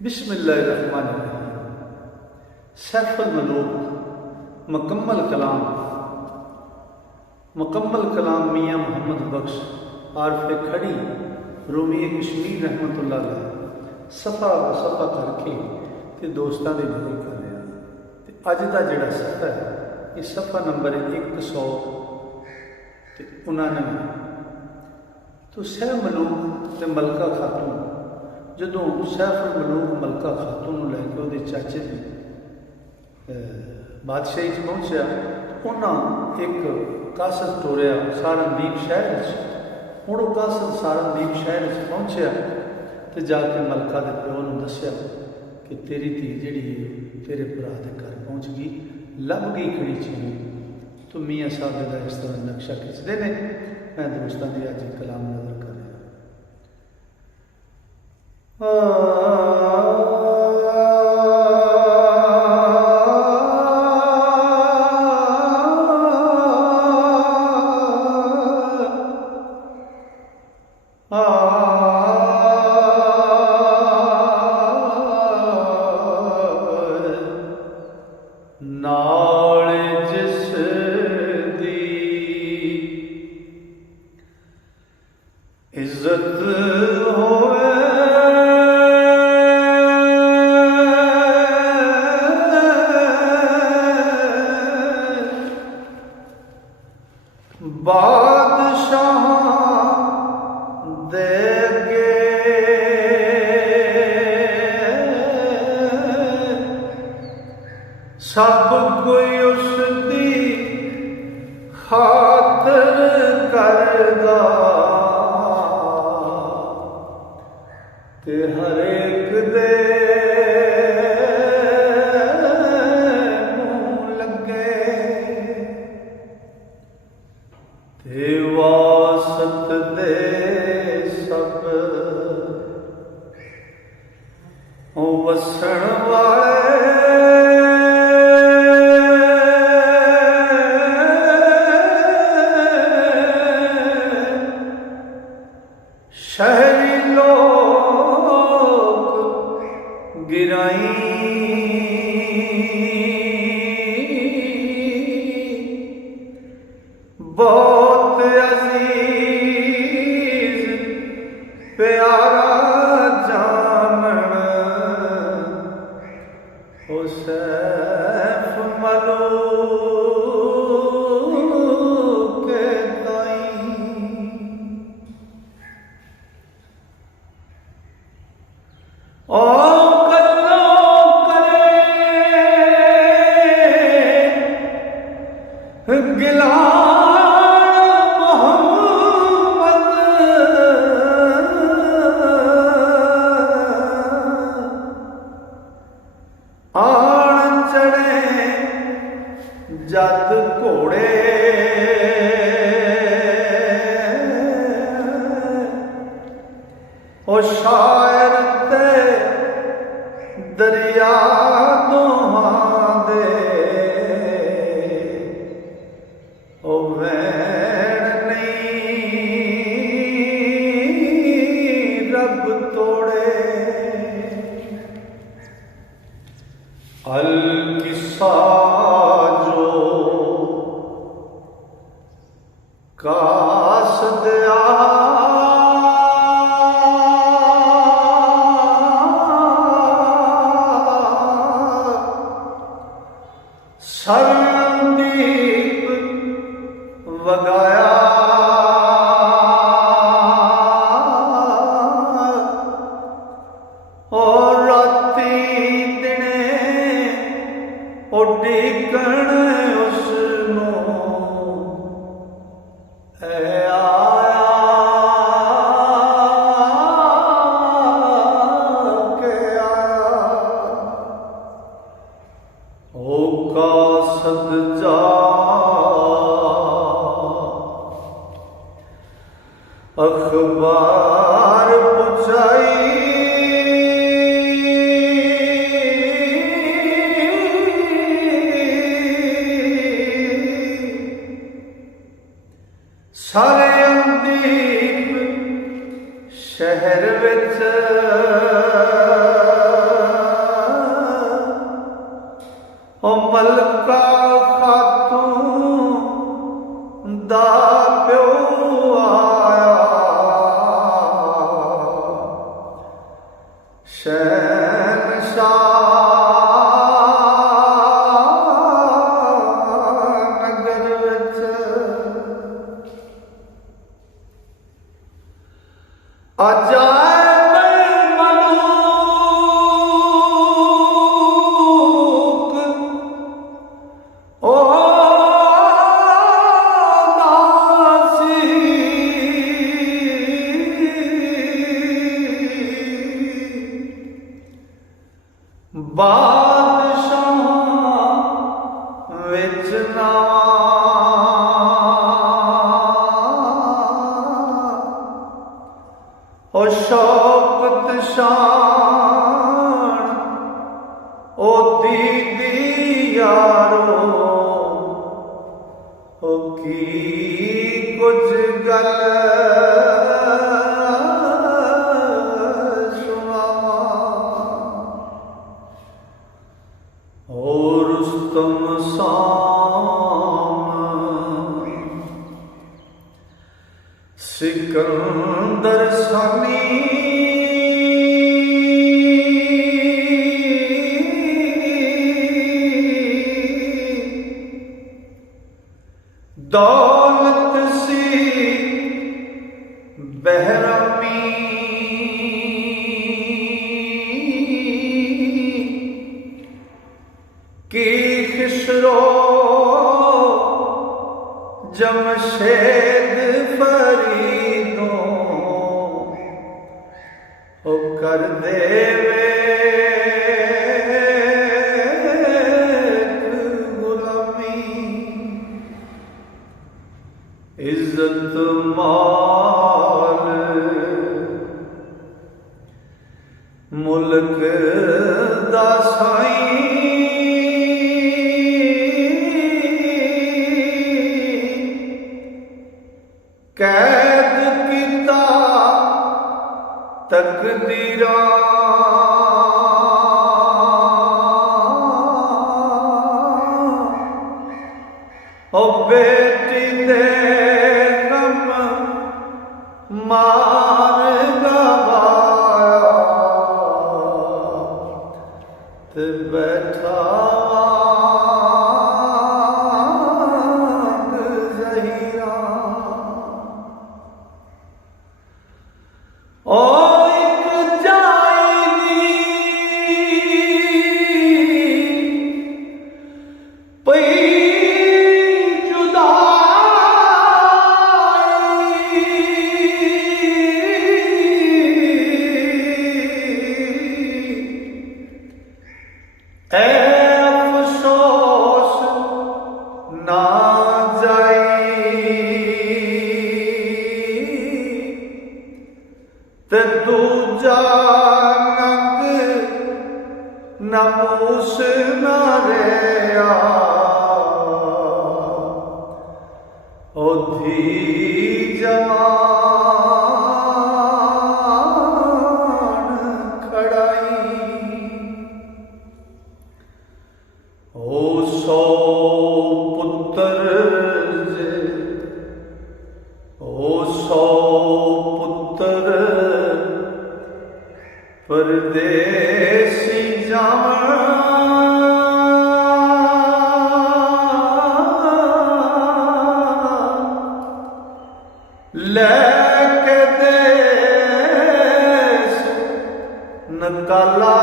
बिस्मिल्लाहिर्रहमानिर्रहीम। सैफुल मलूक मुकम्मल कलाम मियाँ मोहम्मद बख्श आरफ खड़ी रूमी कश्मीर रहमतुल्लाह अलैह सफ़ा बसफ़ा करके तो दोस्तों की जिक्र कर रहा। तो अज का जोड़ा सफ़ा है ये सफ़ा नंबर 199। तो सह मलूक ते मलका खातून जदों सैफुल मलूक मलका खातून लैके वो चाचे की बादशाही पहुँचा तो उन्हें एक कासद टोरिया सारनदीप शहर। हूँ वो कासद सारनदीप शहर पहुँचा तो जाके मलका के प्यो को दसिया कि तेरी धी जी तेरे भरा के घर पहुँच गई, लभ गई खड़ी चीनी। तो मियाँ साहब का इस तरह नक्शा खिंचते हैं। मैं दोस्तों की अज कलाम नजर कर इज्जत होवे बादशाह देगे सब कोई उसकी खातर करदा ते हर एक दे मुँह लगे ते वासत दे सब वसण वाले शहरी लोग गिराई बहुत अजीज प्यारा जामन ओ सैफ मलूक के ताई। ओ कल्लो करे गिला मोहम्मद आन चढ़े जद घोड़े ओ शायर ते दरिया दोहां दे ओ वैण नहीं रब तोड़े। अल किस्सा जो कासद सरनदीप वगाया और राती दिने उडिकण उसनों आया के आया। ओ कासद जा अखबार पहुँचाई शहनशाह नगर विच अजायब मलूक ओ दासी बादशाह विच ओ शौकत शान ओ दीदी यारो ओ की कुछ गल सुनावा ओ रुस्तम साम सिकंदर सानी दौलत सी बहरमी की खिसरो जमशेद फरीदो ओ कर देवे गुलामी इज्जत माल मुल्क दा साईं कैद किता तकदीरा ओ बेटी दे गम मार गवाया ते बैठा जहीरा ओ एक जाएगी पई अफसोस ना जाई ते दूजा नंग नमूस न रहा ओ धी जवान खड़ाई ओ सौ पुत्र जे ओ सौ पुत्र परदेसी जावन लेके देश नकाला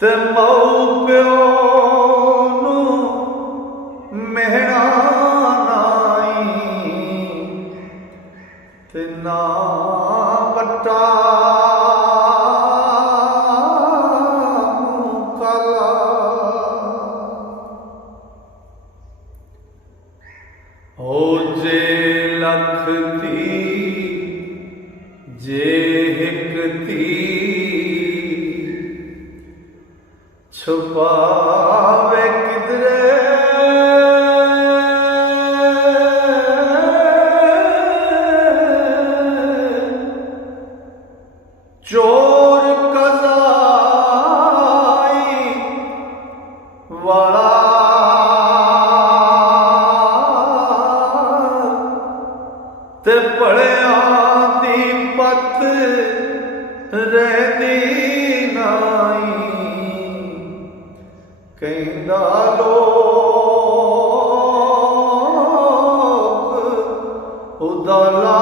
ते मऊ प्यो नू मेहना नाई ते ना बट्टा काला हो जे लख दी जे हिक दी छुपावे किधरे चोर कज़ाई वाला ते भलियां दी पत रहदी नाई कहंदा लोग उदाला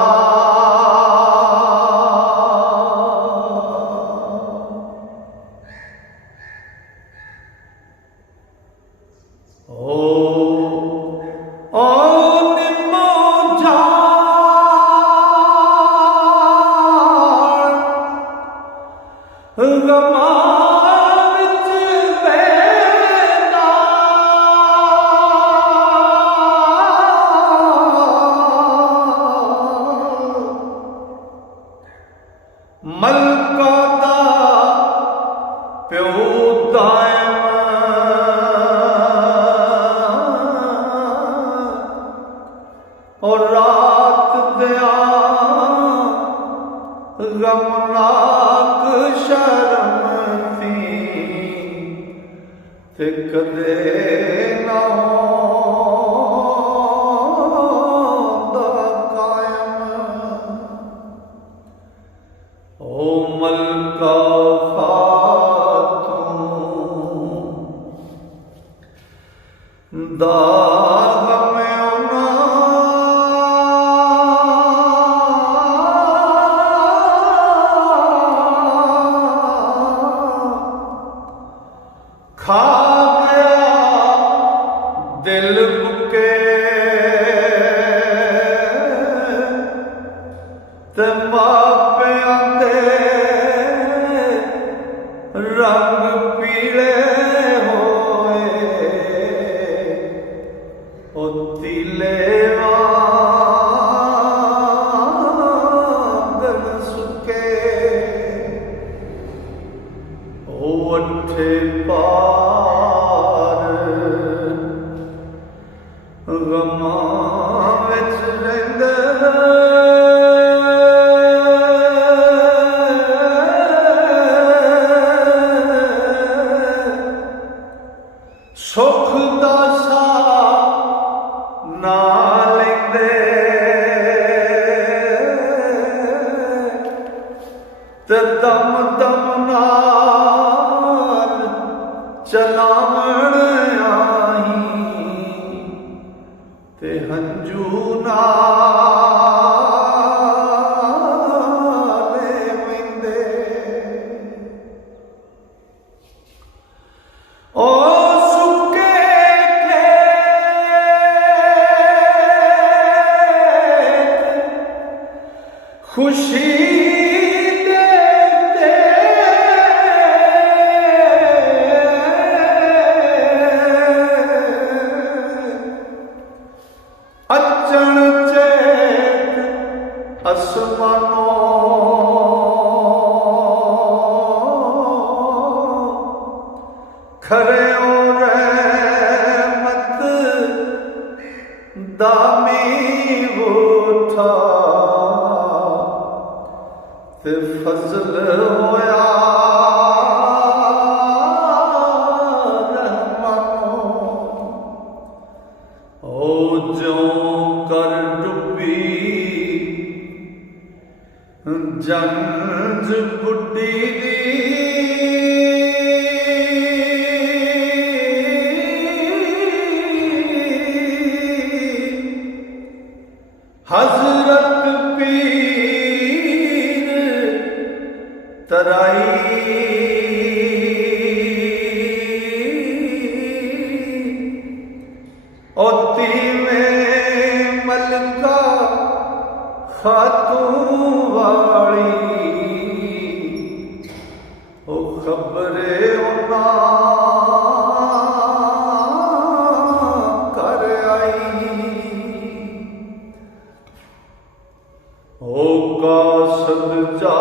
मलका दा प्यो दायम और रात दया गमनाक शर्म थी ते कदे ना होंदा कायम। ओ मलका खातून दाग में उना खा गया दिल बुके ते मापियां दे रंग पीले होए ओ तीले वांगन सुके ओ अठे पार गमां विच रहिंदे सुख दा साह ना लैंदे ते दम दम नाल चलावण आही ते हंजू नाल वेंदे। ओ खुशी देते अचन चेत आसमानों खरे रहमत दामी उठा ते फजल होया रहमानो। ओ ज्यों कर डुबी जंज बुड्ढी दी हजरत पीर तराई ओती में मलका खातून वाली ओ खबरे उना कर आई। ओ कासद जा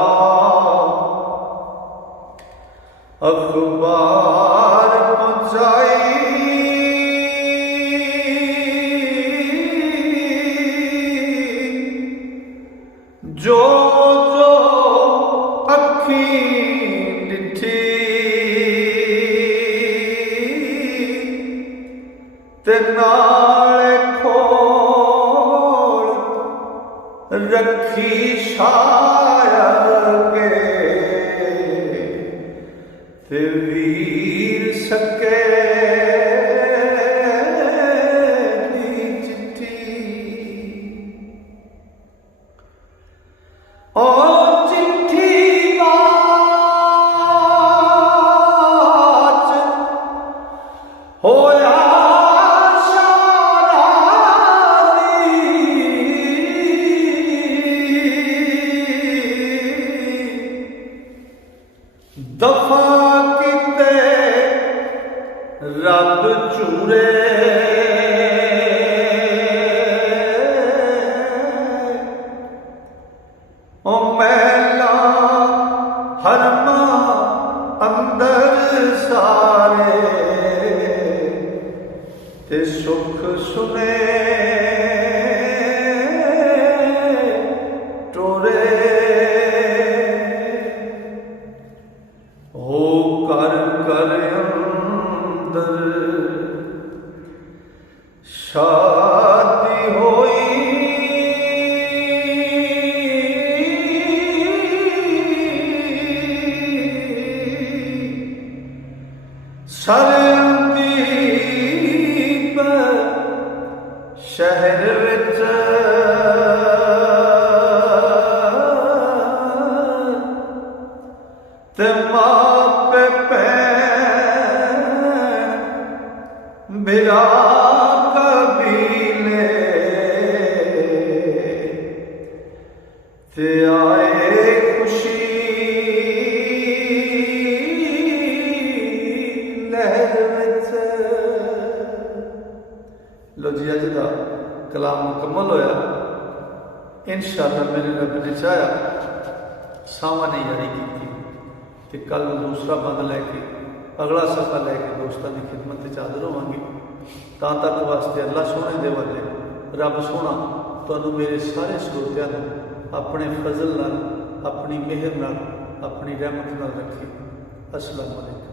अखबार पहुंचाई जो जो अखी डिठी ते नाले खोल रखी शायर के ते वीर सके दी चिट्ठी ओ चिट्ठी बाच होया दफा किते रब चूरे ओ मैला हरमा अंदर सारे ते सुख सुने टोरे हो कर कर अंदर शादी होई सरदीप शहर विच ते मापे पैन बिरा कबीले ते आए खुशी लहर विच। लो जी अज का कलाम मुकम्मल होया। इंशाअल्लाह मेरे रब ने चाहा सावा ने यारी की कि कल दूसरा बंद लैके अगला सफा लैके दोस्तों की खिदमत हाजिर होवांगे। तां तक वास्ते अल्लाह सोने दे वाले रब सोना तुहानू मेरे सारे श्रोतियां नू अपने फजल नाल अपनी मेहर नाल अपनी रहमत नाल रखे। अस्सलाम वालेकुम।